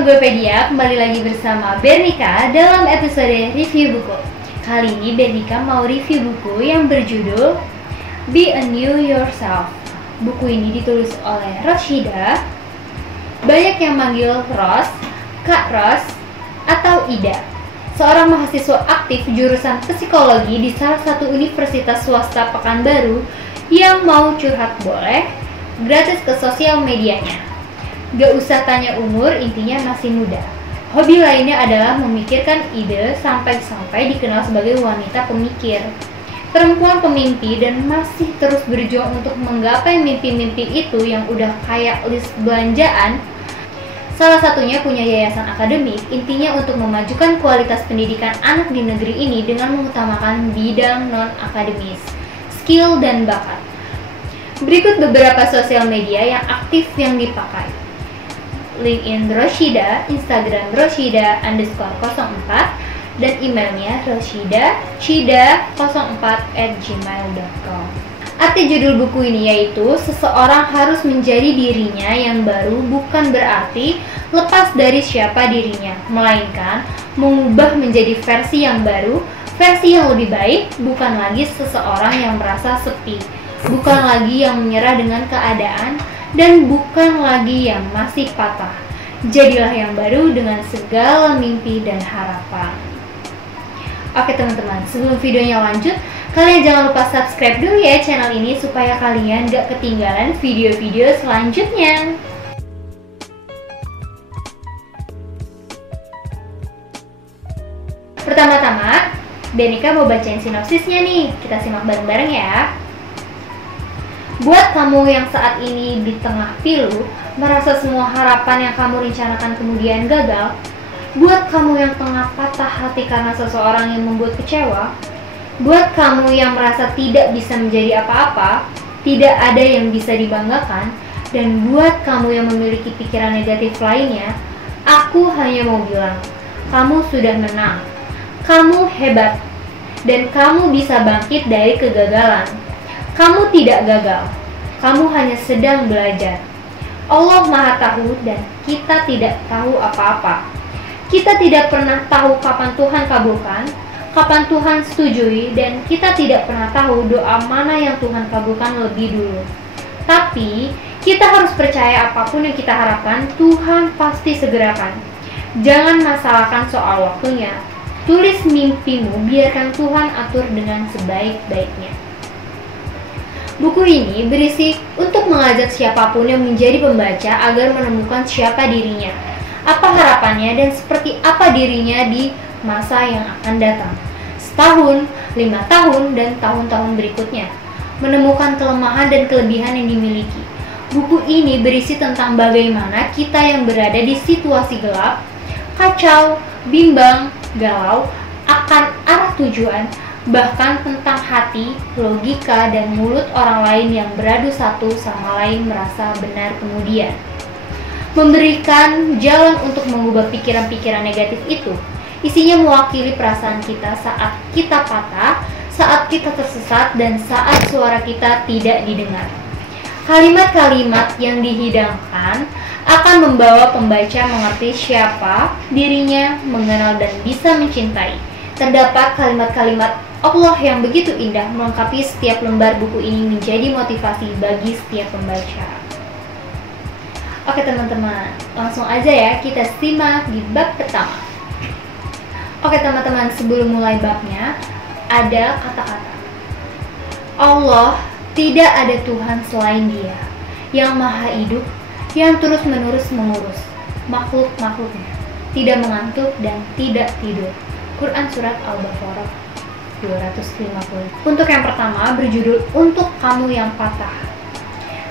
Sobat Gopedia, kembali lagi bersama Bernika dalam episode review buku. Kali ini Bernika mau review buku yang berjudul Be a New Yourself. Buku ini ditulis oleh Roshida. Banyak yang manggil Ros, Kak Ros, atau Ida. Seorang mahasiswa aktif jurusan psikologi di salah satu universitas swasta Pekanbaru yang mau curhat boleh, gratis ke sosial medianya. Gak usah tanya umur, intinya masih muda. Hobi lainnya adalah memikirkan ide sampai-sampai dikenal sebagai wanita pemikir. Perempuan pemimpi dan masih terus berjuang untuk menggapai mimpi-mimpi itu yang udah kayak list belanjaan. Salah satunya punya yayasan akademik, intinya untuk memajukan kualitas pendidikan anak di negeri ini dengan mengutamakan bidang non-akademis, skill dan bakat. Berikut beberapa sosial media yang aktif yang dipakai. LinkedIn Roshida, Instagram Roshida_04, dan emailnya roshida.cida04@gmail.com. Arti judul buku ini yaitu seseorang harus menjadi dirinya yang baru, bukan berarti lepas dari siapa dirinya, melainkan mengubah menjadi versi yang baru, versi yang lebih baik, bukan lagi seseorang yang merasa sepi, bukan lagi yang menyerah dengan keadaan, dan bukan lagi yang masih patah. Jadilah yang baru dengan segala mimpi dan harapan. Oke teman-teman, sebelum videonya lanjut, kalian jangan lupa subscribe dulu ya channel ini supaya kalian gak ketinggalan video-video selanjutnya. Pertama-tama, Bernika mau bacain sinopsisnya nih. Kita simak bareng-bareng ya. Buat kamu yang saat ini di tengah pilu, merasa semua harapan yang kamu rencanakan kemudian gagal, buat kamu yang tengah patah hati karena seseorang yang membuat kecewa, buat kamu yang merasa tidak bisa menjadi apa-apa, tidak ada yang bisa dibanggakan, dan buat kamu yang memiliki pikiran negatif lainnya, aku hanya mau bilang, kamu sudah menang, kamu hebat, dan kamu bisa bangkit dari kegagalan. Kamu tidak gagal, kamu hanya sedang belajar. Allah Maha Tahu dan kita tidak tahu apa-apa. Kita tidak pernah tahu kapan Tuhan kabulkan, kapan Tuhan setujui, dan kita tidak pernah tahu doa mana yang Tuhan kabulkan lebih dulu. Tapi, kita harus percaya apapun yang kita harapkan, Tuhan pasti segerakan. Jangan masalahkan soal waktunya. Tulis mimpimu, biarkan Tuhan atur dengan sebaik-baiknya. Buku ini berisi untuk mengajak siapapun yang menjadi pembaca agar menemukan siapa dirinya, apa harapannya, dan seperti apa dirinya di masa yang akan datang. Setahun, 5 tahun, dan tahun-tahun berikutnya. Menemukan kelemahan dan kelebihan yang dimiliki. Buku ini berisi tentang bagaimana kita yang berada di situasi gelap, kacau, bimbang, galau, akan arah tujuan, bahkan tentang hati, logika, dan mulut orang lain yang beradu satu sama lain merasa benar kemudian. Memberikan jalan untuk mengubah pikiran-pikiran negatif itu. Isinya mewakili perasaan kita saat kita patah, saat kita tersesat, dan saat suara kita tidak didengar. Kalimat-kalimat yang dihidangkan akan membawa pembaca mengerti siapa dirinya, mengenal dan bisa mencintai. Terdapat kalimat-kalimat Allah yang begitu indah melengkapi setiap lembar buku ini menjadi motivasi bagi setiap pembaca. Oke teman-teman, langsung aja ya kita simak di bab pertama. Oke teman-teman, sebelum mulai babnya, ada kata-kata. Allah, tidak ada Tuhan selain Dia, yang maha hidup, yang terus-menerus mengurus makhluk-makhluknya, tidak mengantuk dan tidak tidur. Quran Surat Al-Baqarah 250. Untuk yang pertama berjudul Untuk Kamu Yang Patah.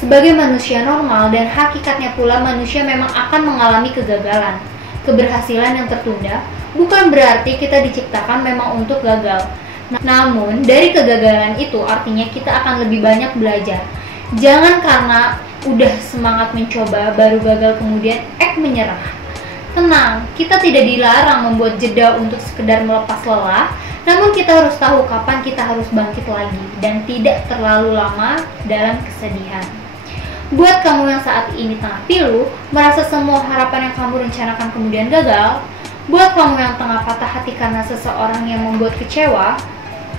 Sebagai manusia normal dan hakikatnya pula manusia memang akan mengalami kegagalan. Keberhasilan yang tertunda bukan berarti kita diciptakan memang untuk gagal. Namun dari kegagalan itu artinya kita akan lebih banyak belajar. Jangan karena udah semangat mencoba baru gagal kemudian menyerah. Tenang, kita tidak dilarang membuat jeda untuk sekedar melepas lelah, namun kita harus tahu kapan kita harus bangkit lagi dan tidak terlalu lama dalam kesedihan. Buat kamu yang saat ini tengah pilu, merasa semua harapan yang kamu rencanakan kemudian gagal. Buat kamu yang tengah patah hati karena seseorang yang membuat kecewa.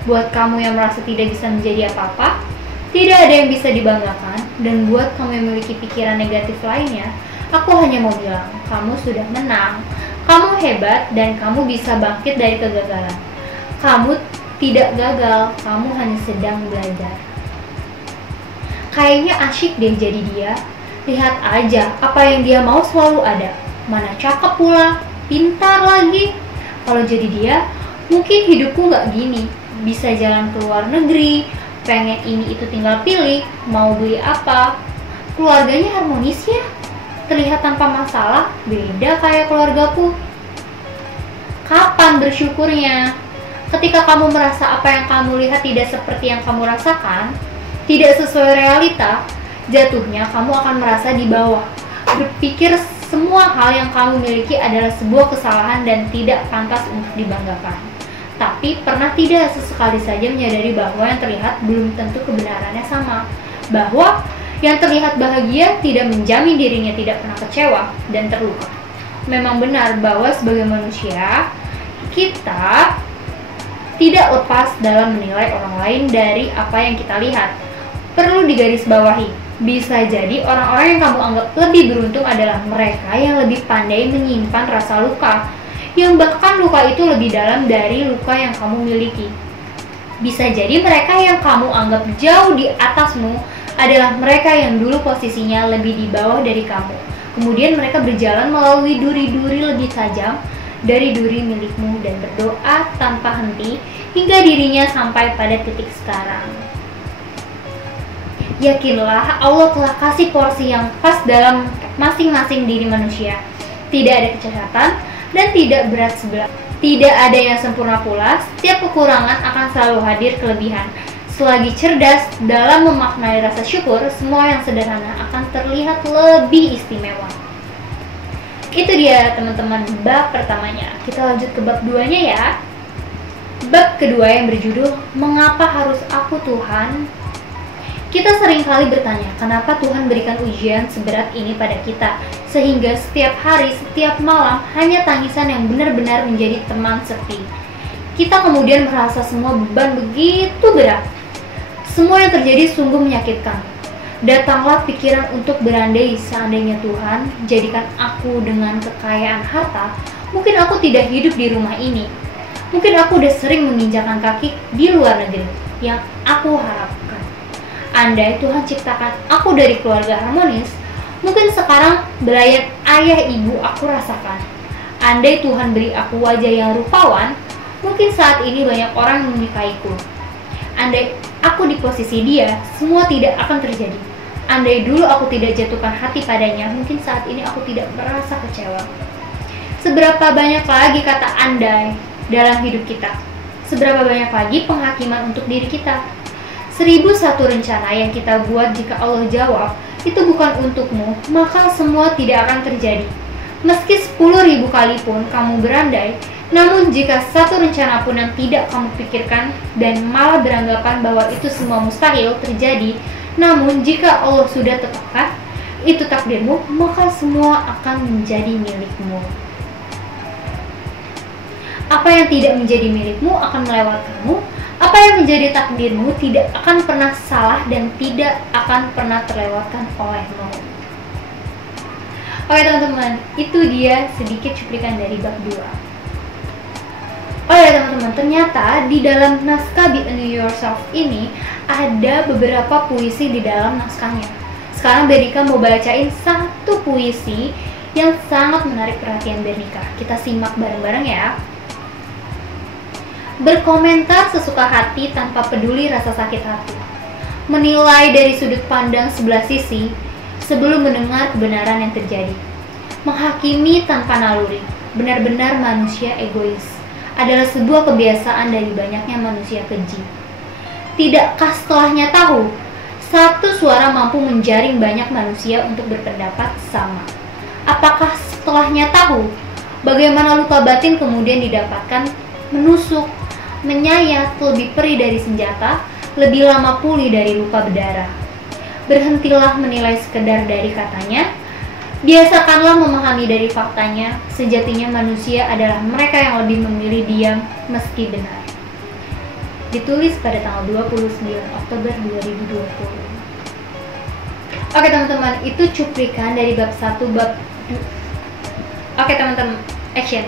Buat kamu yang merasa tidak bisa menjadi apa-apa, tidak ada yang bisa dibanggakan. Dan buat kamu yang memiliki pikiran negatif lainnya, aku hanya mau bilang, kamu sudah menang. Kamu hebat dan kamu bisa bangkit dari kegagalan. Kamu tidak gagal, kamu hanya sedang belajar. Kayaknya asyik deh jadi dia. Lihat aja, apa yang dia mau selalu ada. Mana cakep pula, pintar lagi. Kalau jadi dia, mungkin hidupku nggak gini. Bisa jalan ke luar negeri, pengen ini itu tinggal pilih, mau beli apa. Keluarganya harmonis ya, terlihat tanpa masalah, beda kayak keluargaku. Kapan bersyukurnya? Ketika kamu merasa apa yang kamu lihat tidak seperti yang kamu rasakan, tidak sesuai realita, jatuhnya kamu akan merasa di bawah. Berpikir semua hal yang kamu miliki adalah sebuah kesalahan dan tidak pantas untuk dibanggakan. Tapi pernah tidak sesekali saja menyadari bahwa yang terlihat belum tentu kebenarannya sama. Bahwa yang terlihat bahagia tidak menjamin dirinya tidak pernah kecewa dan terluka. Memang benar bahwa sebagai manusia, kita tidak lepas dalam menilai orang lain dari apa yang kita lihat. Perlu digarisbawahi, bisa jadi orang-orang yang kamu anggap lebih beruntung adalah mereka yang lebih pandai menyimpan rasa luka, yang bahkan luka itu lebih dalam dari luka yang kamu miliki. Bisa jadi mereka yang kamu anggap jauh di atasmu adalah mereka yang dulu posisinya lebih di bawah dari kamu. Kemudian mereka berjalan melalui duri-duri lebih tajam dari duri milikmu dan berdoa tanpa henti hingga dirinya sampai pada titik sekarang. Yakinlah Allah telah kasih porsi yang pas dalam masing-masing diri manusia. Tidak ada kecacatan dan tidak berat sebelah. Tidak ada yang sempurna pula, setiap kekurangan akan selalu hadir kelebihan. Selagi cerdas dalam memaknai rasa syukur, semua yang sederhana akan terlihat lebih istimewa. Itu dia teman-teman bab pertamanya. Kita lanjut ke bab 2-nya ya. Bab kedua yang berjudul Mengapa Harus Aku Tuhan? Kita seringkali bertanya, kenapa Tuhan berikan ujian seberat ini pada kita, sehingga setiap hari, setiap malam, hanya tangisan yang benar-benar menjadi teman sepi. Kita kemudian merasa semua beban begitu berat. Semua yang terjadi sungguh menyakitkan. Datanglah pikiran untuk berandai seandainya Tuhan jadikan aku dengan kekayaan harta, mungkin aku tidak hidup di rumah ini. Mungkin aku udah sering menginjakan kaki di luar negeri yang aku harapkan. Andai Tuhan ciptakan aku dari keluarga harmonis, mungkin sekarang belayan ayah ibu aku rasakan. Andai Tuhan beri aku wajah yang rupawan, mungkin saat ini banyak orang yang menyukaiku. Andai aku di posisi dia, semua tidak akan terjadi. Andai dulu aku tidak jatuhkan hati padanya, mungkin saat ini aku tidak merasa kecewa. Seberapa banyak lagi kata andai dalam hidup kita? Seberapa banyak lagi penghakiman untuk diri kita? 1001 rencana yang kita buat jika Allah jawab, itu bukan untukmu, maka semua tidak akan terjadi. Meski 10.000 kali pun kamu berandai, namun jika satu rencana pun yang tidak kamu pikirkan dan malah beranggapan bahwa itu semua mustahil terjadi, namun jika Allah sudah tetapkan, itu takdirmu, maka semua akan menjadi milikmu. Apa yang tidak menjadi milikmu akan melewatkanmu. Apa yang menjadi takdirmu tidak akan pernah salah dan tidak akan pernah terlewatkan olehmu. Oke teman-teman, itu dia sedikit cuplikan dari bab 2. Oh ya teman-teman, ternyata di dalam naskah Be New Yourself ini ada beberapa puisi di dalam naskahnya. Sekarang Bernika mau bacain satu puisi yang sangat menarik perhatian Bernika. Kita simak bareng-bareng ya. Berkomentar sesuka hati tanpa peduli rasa sakit hati. Menilai dari sudut pandang sebelah sisi sebelum mendengar kebenaran yang terjadi. Menghakimi tanpa naluri. Benar-benar manusia egois. Adalah sebuah kebiasaan dari banyaknya manusia keji. Tidakkah setelahnya tahu? Satu suara mampu menjaring banyak manusia untuk berpendapat sama. Apakah setelahnya tahu? Bagaimana luka batin kemudian didapatkan menusuk, menyayat, lebih perih dari senjata, lebih lama pulih dari luka berdarah. Berhentilah menilai sekedar dari katanya. Biasakanlah memahami dari faktanya. Sejatinya manusia adalah mereka yang lebih memilih diam meski benar. Ditulis pada tanggal 29 Oktober 2020. Oke teman-teman, itu cuplikan dari bab 1, bab 2. Oke teman-teman, action.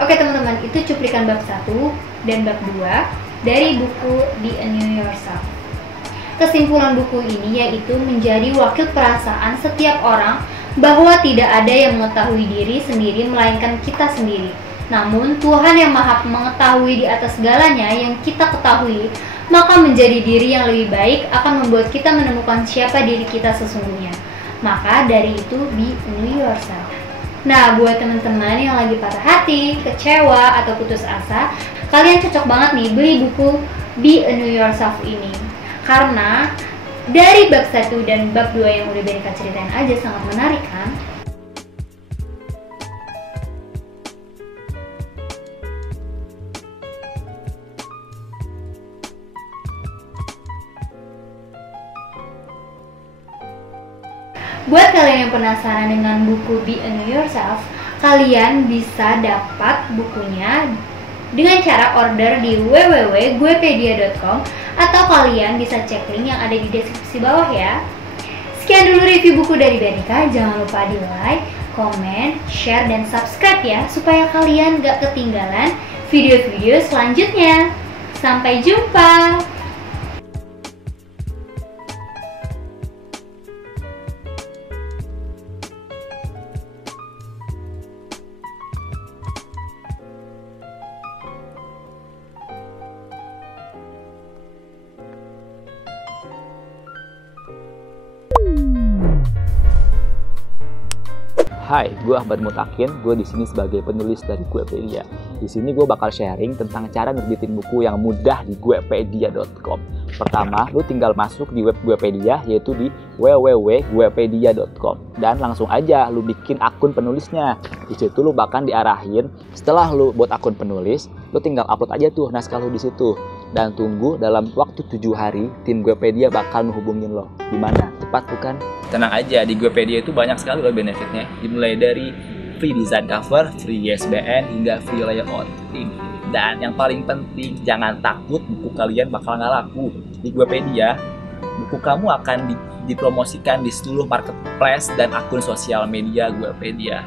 Oke teman-teman, itu cuplikan bab 1 dan bab 2 dari buku Be a New Yourself. Kesimpulan buku ini yaitu menjadi wakil perasaan setiap orang bahwa tidak ada yang mengetahui diri sendiri melainkan kita sendiri. Namun Tuhan yang Maha mengetahui di atas segalanya yang kita ketahui, maka menjadi diri yang lebih baik akan membuat kita menemukan siapa diri kita sesungguhnya. Maka dari itu, be new yourself. Nah, buat teman-teman yang lagi patah hati, kecewa, atau putus asa, kalian cocok banget nih beli buku Be a New Yourself ini. Karena dari bab 1 dan bab 2 yang udah Benika ceritain aja sangat menarik kan? Buat kalian yang penasaran dengan buku Be a New Yourself, kalian bisa dapat bukunya dengan cara order di www.guepedia.com atau kalian bisa cek link yang ada di deskripsi bawah ya. Sekian dulu review buku dari Benika. Jangan lupa di like, komen, share, dan subscribe ya, supaya kalian gak ketinggalan video-video selanjutnya. Sampai jumpa! Hai, gue Ahmad Mutakin. Gue di sini sebagai penulis dari Guepedia. Di sini gue bakal sharing tentang cara nerbitin buku yang mudah di guepedia.com. Pertama, lu tinggal masuk di web Guepedia, yaitu di www.guepedia.com, dan langsung aja lu bikin akun penulisnya. Di situ lu bakal diarahin. Setelah lu buat akun penulis, lu tinggal upload aja tuh naskah lu di situ. Dan tunggu dalam waktu 7 hari, tim Guepedia bakal menghubungin lo. Gimana? Cepat bukan? Tenang aja, di Guepedia itu banyak sekali loh benefitnya. Dimulai dari free design cover, free ISBN, hingga free layout. Dan yang paling penting, jangan takut buku kalian bakal nggak laku. Di Guepedia, buku kamu akan dipromosikan di seluruh marketplace dan akun sosial media Guepedia.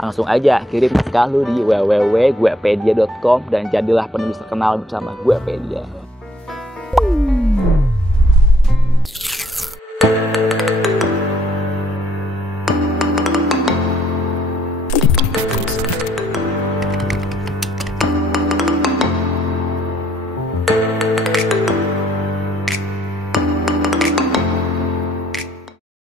Langsung aja kirim naskah lu di www.guepedia.com dan jadilah penulis terkenal bersama Guepedia.